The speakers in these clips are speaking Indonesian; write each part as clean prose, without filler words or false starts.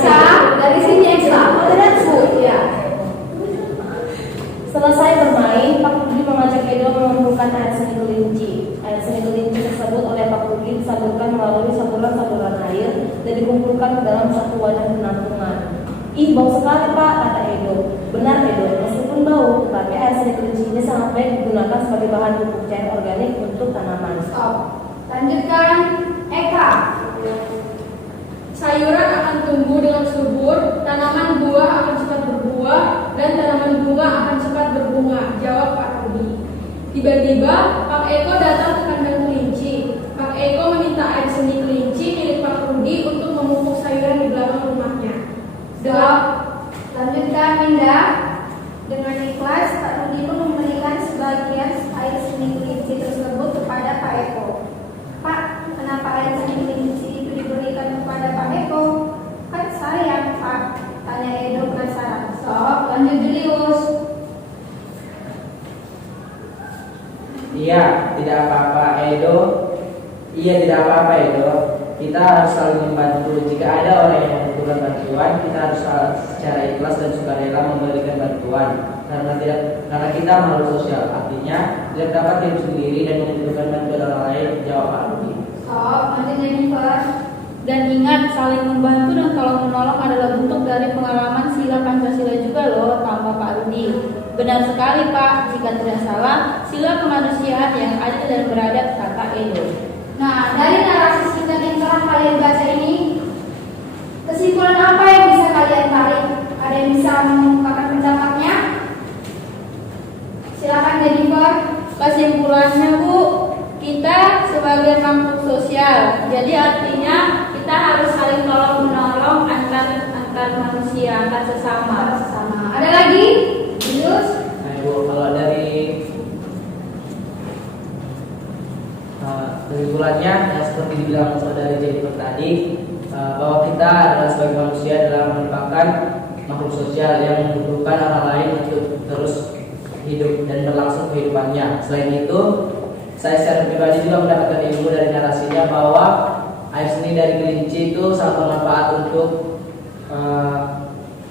Biasa dari sini ekstra, ya. mengumpulkan air seni kelinci. Air seni kelinci tersebut oleh Pak Rudi disalurkan melalui saluran-saluran air dan dikumpulkan ke dalam satu wadah penampungan. Ih, bau sekali Pak, kata Edo. Benar Edo, meskipun bau, tetapi air seni kelinci ini sangat baik digunakan sebagai bahan pupuk cair organik untuk tanaman. Stop. Lanjutkan, Eka. Sayuran akan tumbuh dengan subur, tanaman buah akan cepat berbuah, dan tanaman bunga akan cepat berbunga, jawab Pak Rudi. Tiba-tiba, Pak Eko datang ke kandang kelinci. Pak Eko meminta air seni kelinci milik Pak Rudi untuk memupuk sayuran di belakang rumahnya. Lanjutkan, Minda. Dengan ikhlas, Pak Rudi pun memberikan sebagian air seni kelinci tersebut kepada Pak Eko. Pak, kenapa air seni kelinci itu diberikan kepada Pak Eko? Kan sayang, Pak, tanya Edo penasaran. Lanjut Julius. Iya, tidak apa-apa Edo. Kita harus saling membantu. Jika ada orang yang membutuhkan bantuan, kita harus secara ikhlas dan sukarela memberikan bantuan. Karena kita makhluk sosial, artinya tidak dapat hidup sendiri dan membutuhkan bantuan orang lain, jawab Pak Rudi. Lanjut Jennifer. Dan ingat, saling membantu dan tolong menolong adalah bentuk dari pengalaman sila Pancasila juga loh, tambah Pak Rudi. Benar sekali Pak, jika tidak salah, sila kemanusiaan yang adil dan beradab, kata Edo. Nah, dari narasi singkat yang telah kalian baca ini, kesimpulan apa yang bisa kalian tarik? Ada yang bisa mengungkapkan pendapatnya? Silakan Jennifer. Kesimpulannya Bu, kita sebagai makhluk sosial, jadi artinya kita harus saling tolong menolong antar manusia, antar sesama. Ada lagi? Julius? Nah Ibu, kalau dari kesimpulannya yang seperti dibilang saudari Jennifer tadi, bahwa kita adalah sebagai manusia adalah merupakan makhluk sosial yang membutuhkan orang lain untuk terus hidup dan berlangsung kehidupannya. Selain itu, saya secara pribadi juga mendapatkan ilmu dari narasinya bahwa air seni dari kelinci itu sangat bermanfaat untuk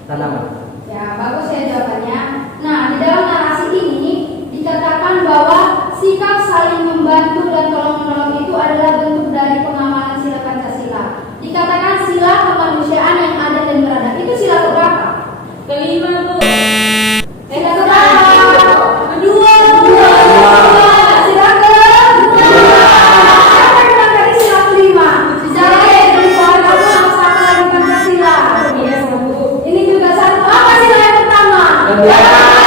tanaman. Ya, bagus ya jawabannya. Nah, di dalam narasi ini dikatakan bahwa sikap saling membantu dan tolong-menolong itu adalah bentuk dari pengamalan sila Pancasila. Dikatakan sila kemanusiaan yang adil dan beradab. Itu sila keberapa? Kelima Bu. Sila keberapa? Kedua. Sila kedua. Siapa yang bilang tadi sila kelima? Bicara ya, dari keluarga sama satu lagi Pancasila. Iya Bu. Ini juga satu. Apa sila yang pertama? Sila yang kedua.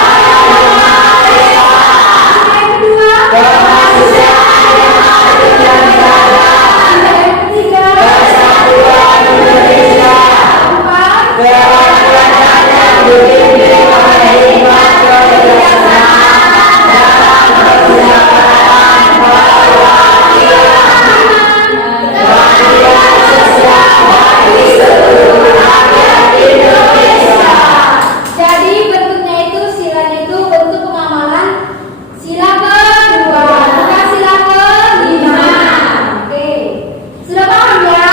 Jadi bentuknya itu silanya itu bentuk pengamalan sila kedua, bukan sila kelima. Oke, sudah paham ya?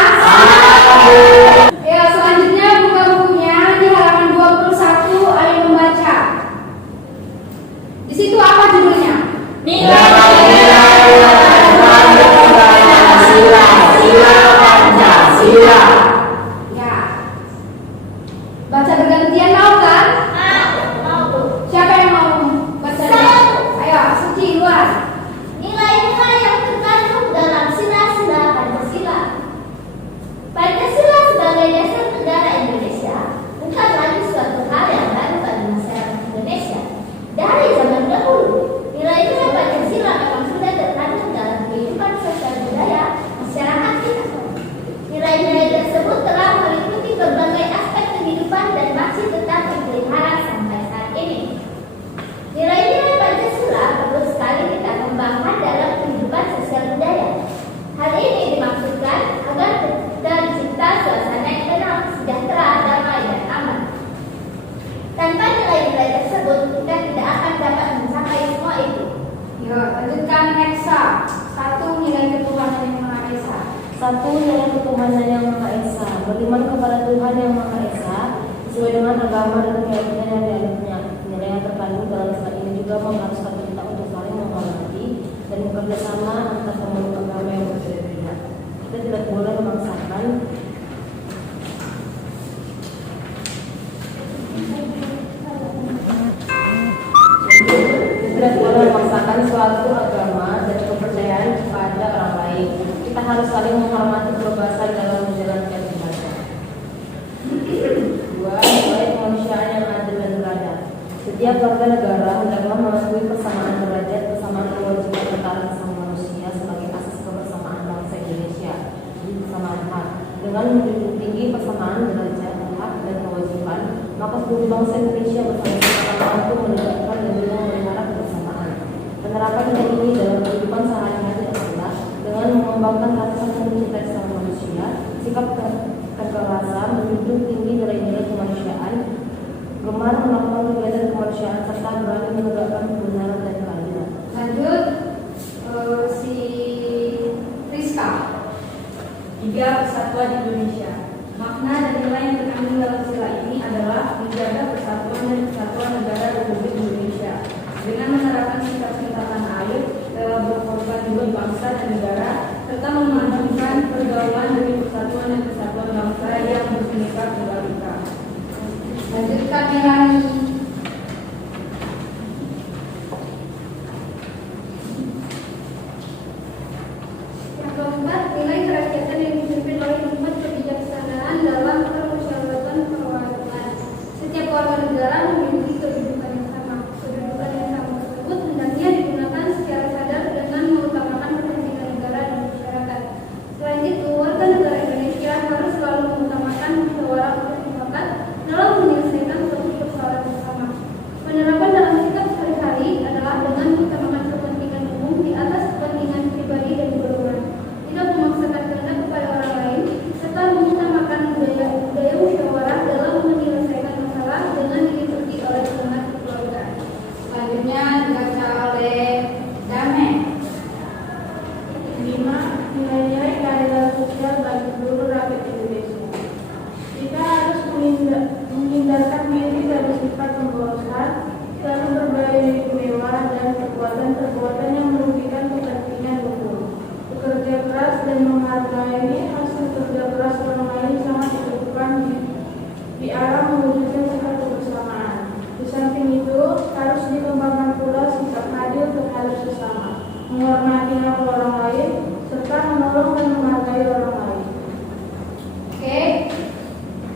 Ya, selanjutnya buka bukunya di halaman 21, ayo membaca. Di situ apa judulnya? Ya. Baca bergantian mau kan? Siapa yang mau baca? Ayo, Suci luar. Nilai-nilai yang terkandung dalam sila-sila Pancasila. Pancasila sebagai dasar negara Indonesia bukan lagi suatu hal yang baru bagi masyarakat Indonesia. Dari zaman dahulu, nilai-nilai Pancasila memang sudah terkandung dalam kehidupan sosial budaya masyarakat kita. Nilai-nilai tersebut telah meliputi berbagai aspek kehidupan dan masih tetap dipelihara sampai saat ini. Nilai-nilai Pancasila perlu sekali kita kembangkan dalam kehidupan sosial budaya. Hal ini dimaksudkan agar tercipta suasana yang tenang, sejahtera, damai, dan aman. Tanpa nilai-nilai tersebut, kita tidak akan dapat mencapai semua itu. Yuk, lanjutkan Nexa. 1. Nilai ketuhanan yang Maha Esa. 1. Nilai ketuhanan yang Maha Esa. Beriman kepada Tuhan yang Maha Esa sesuai dengan agama dan keyakinan yang dianutnya. Nilai yang terkandung dalam sila ini juga mengharuskan kita untuk saling menghormati, tidak boleh memaksakan suatu agama dan kepercayaan kepada orang lain. Kita harus saling menghormati kebebasan dalam menjalankan ibadah. 2. Nilai kemanusiaan yang adil dan beradab. Setiap warga negara hendaklah mengakui persamaan derajat, persamaan kewajiban antara sesama manusia sebagai asas kebersamaan bangsa Indonesia di kesamaan hak. Dengan menjunjung tinggi persamaan derajat, hak dan kewajiban, maka seluruh bangsa Indonesia bersama-sama mampu menegakkan dan juga memelihara kebersamaan. Penerapan nilai ini dalam kehidupan sehari-hari adalah dengan mengembangkan rasa saling mencintai sesama manusia, sikap kekerasan, menjunjung tinggi nilai-nilai kemanusiaan, gemar melakukan kegiatan kemanusiaan serta berani menegakkan kebenaran dan keadilan. Lanjut, si Rizka. 3. Persatuan Indonesia. Makna dan nilai yang terkandung dalam sila ini adalah menjaga persatuan dan kesatuan negara Republik Indonesia dengan menerapkan sikap-sikap tanah air dalam berkorban demi bangsa dan negara serta memajukan pergaulan demi persatuan dan kesatuan bangsa yang berbineka tunggal ika. Lanjutkan Melani. Yang keempat, nilai kerakyatan yang dipimpin oleh hikmat kebijaksanaan dalam permusyawaratan perwakilan. Setiap warga negara memiliki kedudukan yang sama. Kedudukan yang sama tersebut hendaknya digunakan secara sadar dengan mengutamakan kepentingan negara dan masyarakat. Selain itu, warga negara Indonesia harus selalu mengutamakan musyawarah mufakat dalam menyelesaikan suatu persoalan bersama. Penerapan dalam sikap sehari-hari adalah dengan mengutamakan kepentingan umum di atas kepentingan pribadi dan golongan, tidak memaksakan kehendak kepada orang lain, serta mengutamakan budaya musyawarah dalam menyelesaikan masalah dengan diikuti oleh semangat kekeluargaan. Selanjutnya dibaca oleh Dame. 5. Nilai-nilai keadilan sosial bagi seluruh rakyat Indonesia. Kita harus menghindarkan diri dari sifat pemborosan, selalu berbaya mewah dan perbuatan-perbuatan yang merugikan kepentingan umum. Bekerja keras dan menghargai hasil kerja keras orang lain sangat diperlukan di arah mewujudkan sikap kebersamaan. Di samping itu, harus dikembangkan pula sikap adil terhadap sesama, menghormati hak orang lain, serta menolong dan menghargai orang lain. Oke,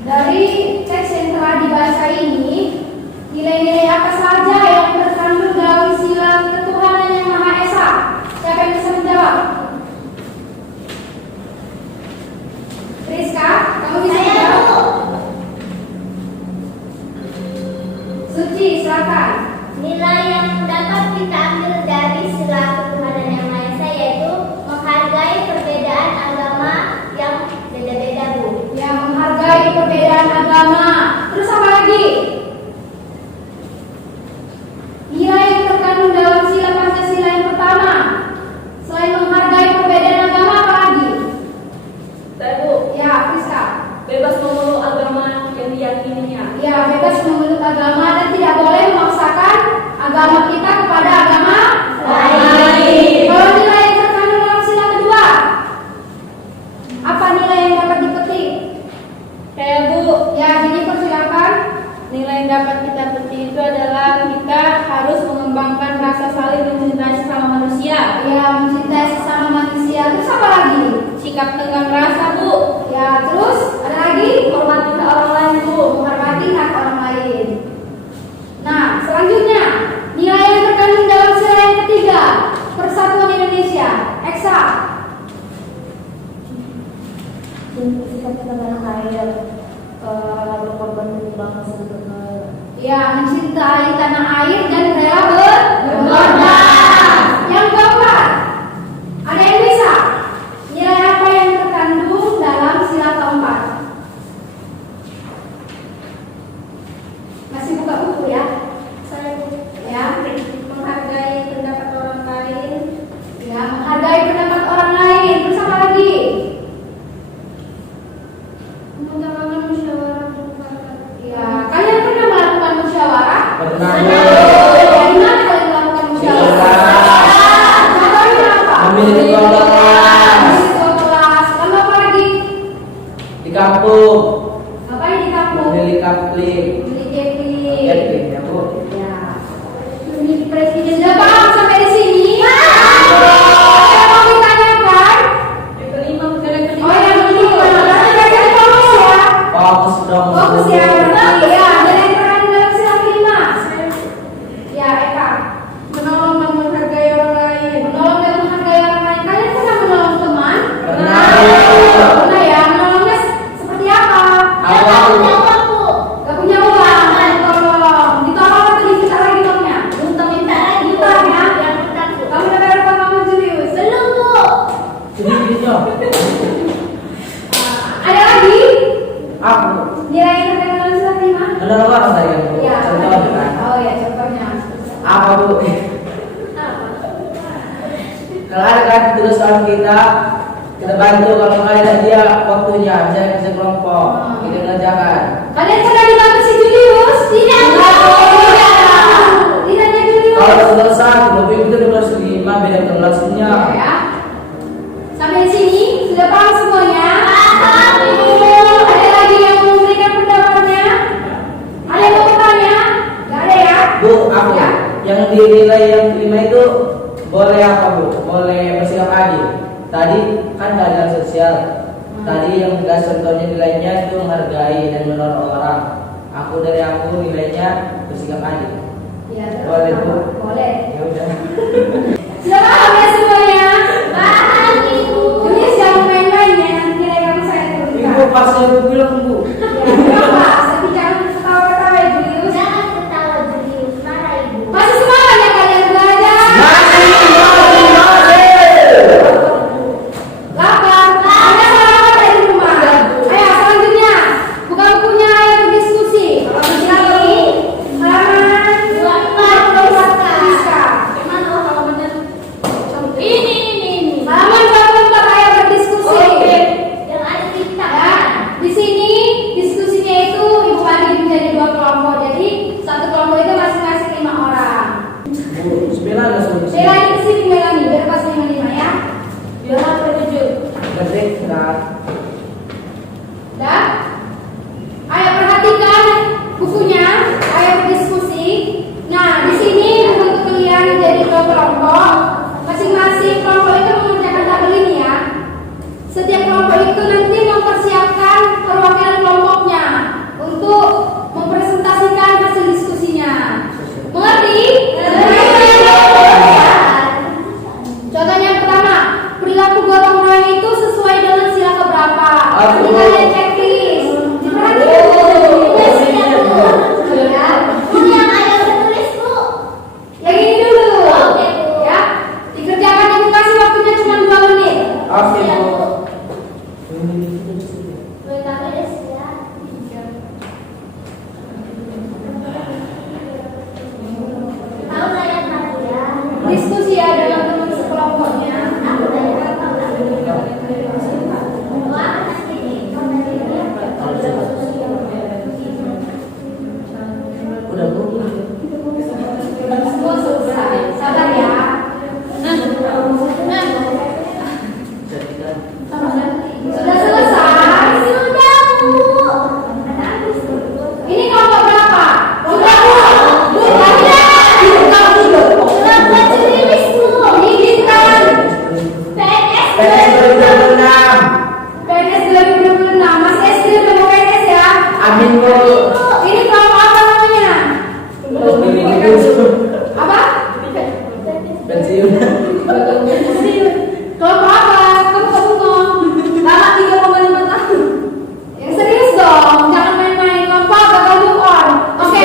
dari teks yang telah dibaca ini, nilai-nilai apa saja yang terkandung dalam sila ketuhanan yang Maha Esa? Siapa yang bisa menjawab? Rizka, kamu bisa Saya menjawab? Bu. Suci, silakan. Nilai yang dapat kita ambil dari sila ketuhanan yang Maha Esa yaitu menghargai perbedaan agama yang beda-beda, Bu. Ya, menghargai perbedaan agama. Terus apa lagi? Nilai yang terkandung dalam sila Pancasila yang pertama. Selain menghargai perbedaan agama, apa lagi? Saya Bu, Ya, Rizka. bebas memeluk agama yang diyakininya. Ya, bebas memeluk agama dan tidak boleh memaksakan agama kita kepada agama lain. Kalau nilai yang terkandung dalam sila kedua, apa nilai yang dapat dipetik? Saya Bu, Ya, jadi persilakan. nilai yang dapat kita petik itu adalah kita harus mengembangkan rasa saling mencintai sesama manusia. Ya, mencintai sesama manusia. Terus apa lagi? Sikap tenggang rasa, Bu. Ya, terus ada lagi? Hormati hak orang lain, Bu. Menghormati hak orang lain. Nah, selanjutnya nilai yang terkandung dalam sila yang ketiga, Persatuan Indonesia. Eksa. Sikap kita tanah air, rela berkorban demi bangsa dan negara. Ya, mencintai tanah air dan rela berkorban. Yang keempat, ada yang bisa? Nilai apa yang terkandung dalam sila keempat? Masih buka buku ya? Saya Bu. Ya, menghargai pendapat orang lain. Ya, menghargai pendapat orang lain. Terus apa lagi? Mengutamakan musyawarah mufakat. Ya, kalian pernah melakukan musyawarah? Pernah. Dari mana kalian melakukan musyawarah? Contohnya apa? Memilih ketua kelas Memilih ketua kelas. Lalu apa lagi? di kampung, Ngapain di kampung? memilih kapling, Memilih kepling. ya Bu. Ya. Memilih presiden. tugaskan kita bantu. Kalau kalian dia waktunya bisa kelompok kita ngerjakan. Kalian sudah dibantu si Julius? Tidak. Tidak ada Julius. Kalau selesai lebih itu kelas 5 beda kelasnya. Ya. Sampai sini sudah paham semuanya? Ada lagi yang mau memberikan pendapatnya? Ada yang mau bertanya? Gak ada ya? Bu, aku Ya. yang dinilai yang 5 itu boleh apa Bu? Boleh bersikap adil. Tadi kan keadilan sosial. Tadi yang gas contohnya nilainya itu menghargai dan menolong orang. Dari aku nilainya bersikap adil. Ya, Boleh, Bu? Boleh. Ya udah. Sudah paham ya semuanya? Paham Ibu. Julius jangan main-main ya, nanti nilai kamu saya turunkan. Ibu pas saya bilang Bu. Ya, kenapa? Tapi jangan ketawa-ketawa ya Julius. Jangan ketawa Julius, marah Ibu. Masih semangat ya kalian belajar? Masih. Lapar? Anda sarapan dari rumah. Ayo selanjutnya, buka bukunya, ayo berdiskusi. Halaman 24 Rizka. Ini. Halaman 24 ayo berdiskusi. Yang ada di kitab. Ya, di sini diskusinya itu Ibu bagi menjadi 2 kelompok. Jadi satu kelompok itu masing-masing 5 orang. Bu, 9 langsung. Melani ke sini Melani, biar pas 5 ya. Biar apa 7? Detik kan. Dah? Ayo perhatikan bukunya, ayo berdiskusi. Nah, di sini untuk kalian menjadi 2 kelompok. Masing-masing kelompok itu mengerjakan tabel ini ya. Setiap kelompok itu nanti mempersiapkan perwakilan kelompoknya untuk mempresentasikan hasil diskusinya. Mengerti? Contoh yang pertama, perilaku gotong royong itu sesuai dengan sila keberapa? Nanti kalian checklist. Diperhatikan. Ya. Bu, yang ayah tulis Bu. Yang ini dulu. Oke, Bu. Ya. Dikerjakan, Ibu kasih waktunya cuma 2 menit. Oke, Siap, Bu. Bu. Mereka beres ya. Tahu saya tahu ya. Diskusi ya dengan teman sekelompoknya. Aku dari Wah, ini. Udah Bu. Semua selesai. Sabar ya. Sudah selesai. Sudah Bu. Ini kelompok berapa? Sudah Bu. Bukan dulu. Sudah buat Julius Bu. Digital. PNS. PNS 2026. PNS 2026. Mas SD udah mau PNS ya? Amin Bu. Ini kelompok apa namanya? Apa? Pensiun. Kelompok apa? Kamu kok bengong? Lama 3,5 tahun. Yang serius dong, jangan main-main. Kelompok bakal move on. Oke.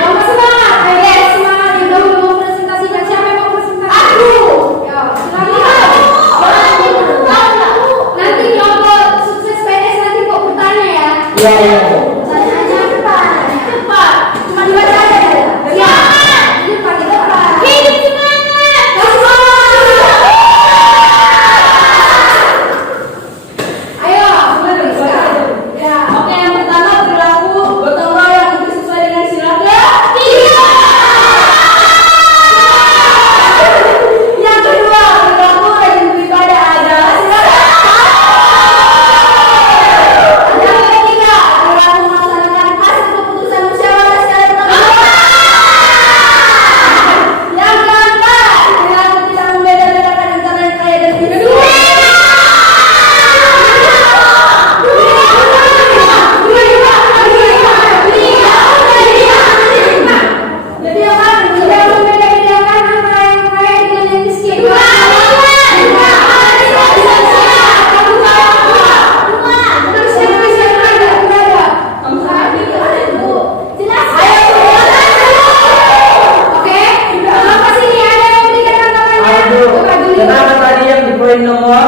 Kelompok semangat. Ayo semangat. Yang dahulu mau presentasikan. Siapa yang mau presentasikan? Yo, silakan. Nanti kelompok sukses PNS nanti kok bertanya ya. Iya, iya Bu. Tanya cepat. Cepat. Cuma dibaca aja ya. Ya. Cepat, cepat. Hidup semangat. Kasih semangat. Ayo, mulai Rizka. Ya. Oke, yang pertama perilaku gotong royong itu sesuai dengan sila Yang kedua, perilaku rajin beribadah adalah sila Yang ketiga, perilaku melaksanakan hasil keputusan musyawarah secara terbuka. Yang keempat, perilaku tidak membeda-bedakan antara yang kaya dan miskin. Jadi apa? Tidak membeda-bedakan antara yang kaya dengan yang miskin. Kenapa tadi yang di poin nomor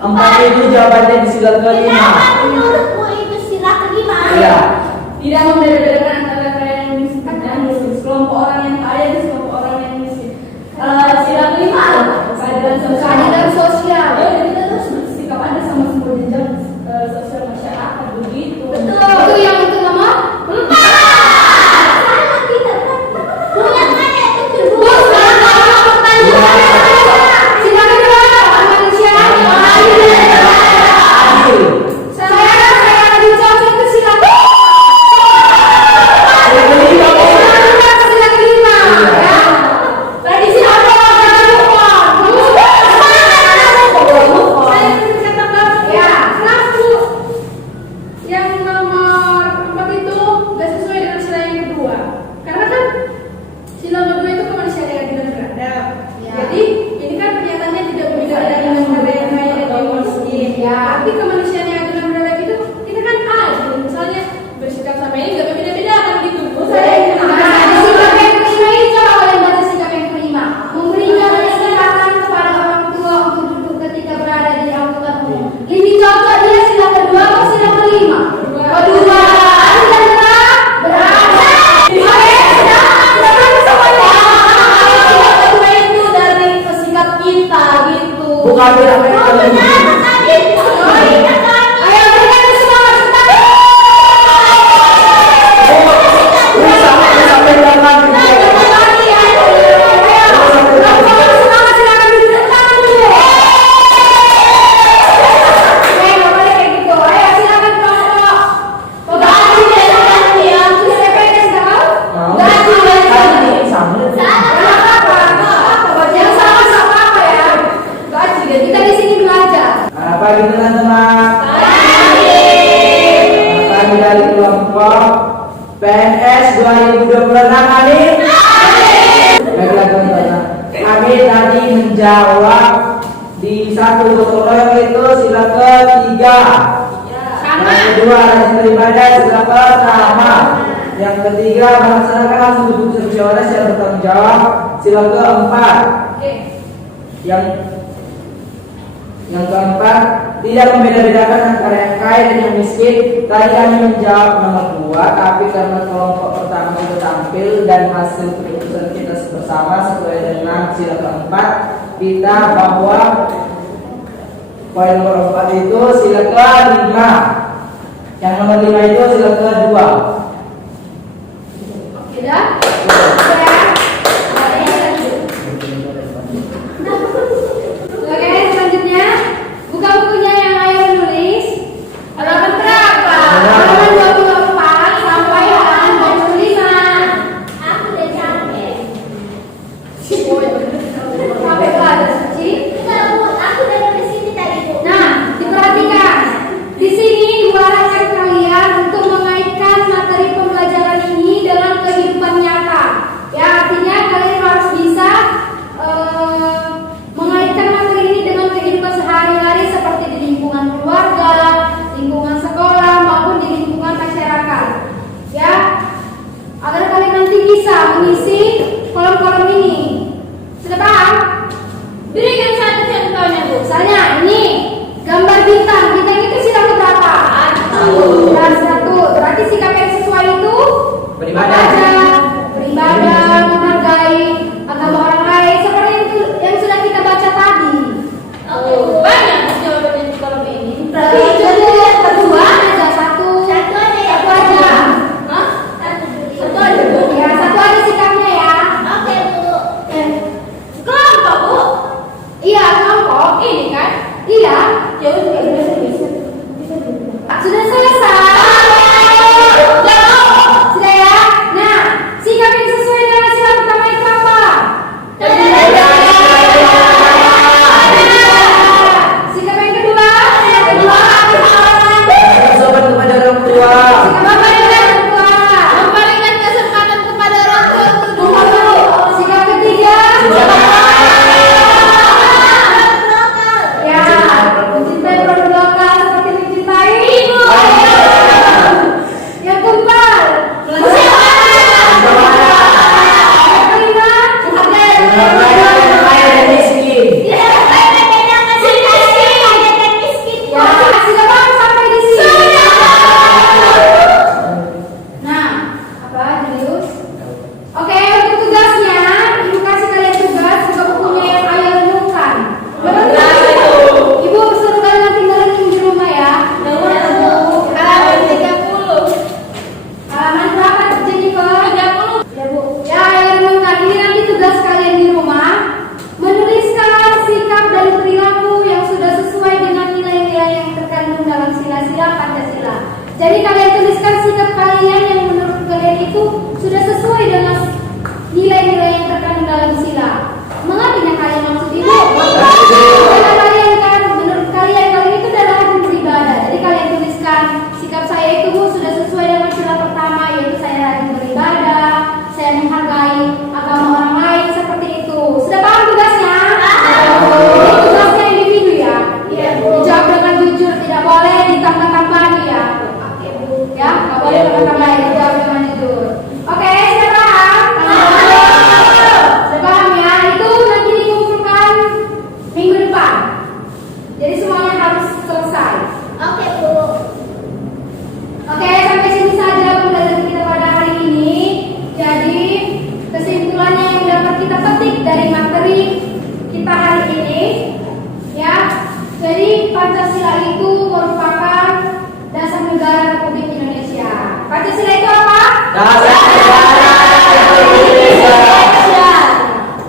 4 itu jawabannya di sila kelima? Kenapa menurutmu itu sila kelima? Iya. Tidak membeda-bedakan antara kaya dan miskin. Kelompok orang yang kaya dan kelompok orang yang miskin. PNS 2026 amin. Baiklah teman-teman, kami tadi menjawab di satu gotong royong itu sila ketiga. Yang kedua rajin beribadah sila pertama. Yang ketiga melaksanakan langsung duduk secara secara bertanggung jawab sila keempat. Yang keempat, tidak membeda-bedakan antara yang kaya dan yang miskin. Tadi kami menjawab nomor 2, tapi karena kelompok pertama itu tampil dan hasil keputusan kita bersama sesuai dengan sila keempat, kita bahwa poin nomor 4 itu sila ke-5. Yang nomor 5 itu sila ke-2. Oke dah? Oke, selanjutnya buka bukunya yang ayo menulis. Halaman berapa? Halaman 24 sampai halaman 25. Aku udah capek. Sampai kelas suci. Enggak, Bu. Aku udah dari sini tadi, Bu. Nah, diperhatikan. Di sini dua akan kalian untuk mengaitkan materi pembelajaran ini dengan kehidupan nyata. Ya, artinya kalian harus bisa mengaitkan materi ini dengan kehidupan sehari-hari seperti di lingkungan keluarga, lingkungan sekolah maupun di lingkungan masyarakat. Ya, agar kalian nanti bisa mengisi kolom-kolom ini. Sudah paham? Berikan satu contohnya, Bu. Misalnya ini gambar bintang. Bintang itu sila berapa? Dan 1. Berarti sikap yang sesuai itu Beribadah. apa aja? Beribadah, menghargai agama orang lain seperti yang sudah kita baca tadi. Banyak jawabannya di kolom ini. Berarti contoh yang kedua ada satu. Satu aja ya. Satu aja. Hah? Satu dulu. Satu aja, Bu. Ya, satu aja sikapnya ya. Oke, Bu. Kelompok, Bu. Iya, kelompok. Ini kan? Iya. Ya udah, sudah selesai. Sudah ya. Nah, sikap yang sesuai dengan sila pertama itu apa? Sikap yang kedua. Sobat kepada orang tua. Sikap apa yang kedua? Memberikan kesempatan kepada orang tua untuk Sikap ketiga. Ya, mencintai produk lokal seperti mencintai ibu. Yang keempat, yang kelima, Kaya dan miskin. Tidak beda-bedakan antara yang kaya dan miskin, Bu. ya, sudah paham sampai di sini. Nah, apa Julius? Oke, untuk tugasnya, ibu kasih kalian tugas buka bukunya yang ayah renungkan. Ibu suruh kalian nanti merenung di rumah ya. halaman 30. Halaman berapa Jennifer? 30. Ya Bu. Ya, ayah renungkan. Ini nanti tugas kalian di rumah. Menuliskan sikap dan perilaku yang sudah sesuai dengan nilai-nilai yang terkandung dalam sila-sila Pancasila. Jadi kalian tuliskan sikap kalian yang menurut kalian itu sudah sesuai dengan nilai-nilai yang terkandung dalam sila. Mengerti yang kalian maksud itu? Karena kalian kan menurut kalian itu adalah rajin beribadah. Jadi kalian tuliskan sikap saya itu Bu sudah sesuai dengan sila pertama, yaitu saya rajin beribadah, saya menghargai agama orang lain seperti itu. Sudah paham tugasnya? Ini tugasnya individu ya. Dijawab dengan jujur, tidak boleh ditambah-tambahi ya. Ya, nggak boleh tambah-tambahi, dijawab dengan jujur. Oke, sudah paham? Sudah paham ya? Itu nanti dikumpulkan minggu depan. Jadi semuanya harus selesai. Oke, Bu. Oke, sampai sini saja pembelajaran kita pada hari ini. Jadi kesimpulannya yang dapat kita petik dari materi kita hari ini, ya. Jadi Pancasila itu merupakan dasar negara Republik Indonesia. Pancasila itu apa? Dasar negara Republik Indonesia.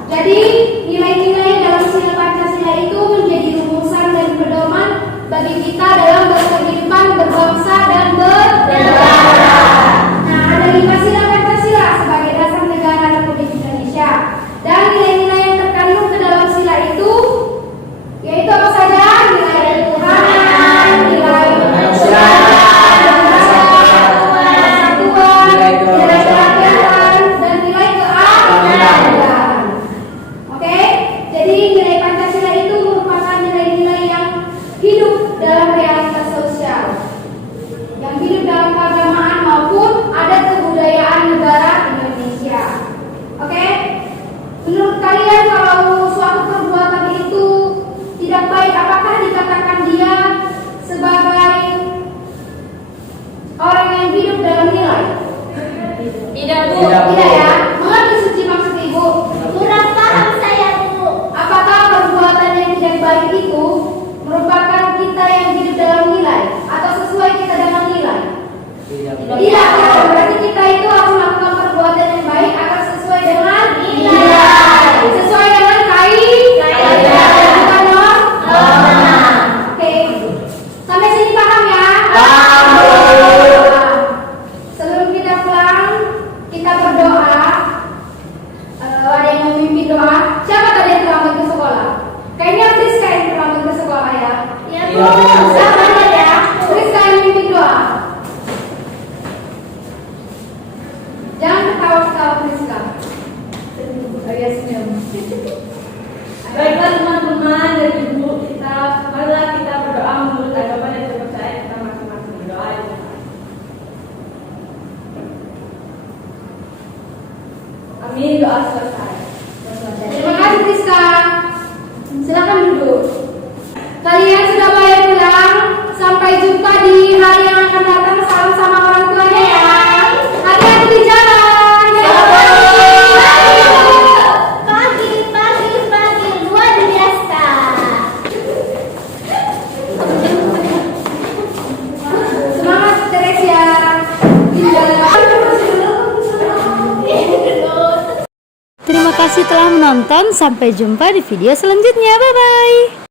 Jadi nilai-nilai dalam sila Pancasila itu menjadi rumusan dan pedoman bagi kita dalam berkehidupan, berbangsa dan bernegara. Nah, ada 5 sila Pancasila sebagai dasar negara Republik Indonesia. Dan nilai-nilai yang terkandung ke dalam sila itu yaitu apa saja? Nilai ketuhanan, nilai Kemanusiaan, persatuan, nilai Tidak, Bu. Tidak ya? Mengerti suci maksud Ibu? Kurang paham saya, Bu. Apakah perbuatan yang tidak baik itu merupakan kita yang hidup dalam nilai atau sesuai kita dengan nilai? Tidak. Tidak, ya. Berarti kita itu harus melakukan perbuatan yang baik agar sesuai dengan Nilai. Sesuai dengan Kaidah. Bukan Norma. Oke. Sampai sini paham ya? Paham. Sebelum kita pulang, kita berdoa. Ada yang mau memimpin doa. Siapa tadi yang terlambat ke sekolah? Kayaknya Friska yang terlambat ke sekolah ya. Ya, Iya, Bu. Bu. Siapa ya? Friska yang memimpin doa. Jangan ketawa-ketawa Friska. Oh ya, senyum. Baiklah teman-teman dan ibu, marilah kita berdoa menurut agama yang terpercaya kita masing-masing berdoa. Amin, doa selesai. Terima kasih Friska. Silakan duduk. Kalian sudah boleh pulang. Sampai jumpa di hari yang akan datang. Salam sama orang tuanya ya. Hati-hati di jalan. Ya. Pagi, luar biasa. Semangat Teresia. Terima kasih telah menonton. Sampai jumpa di video selanjutnya. Bye bye.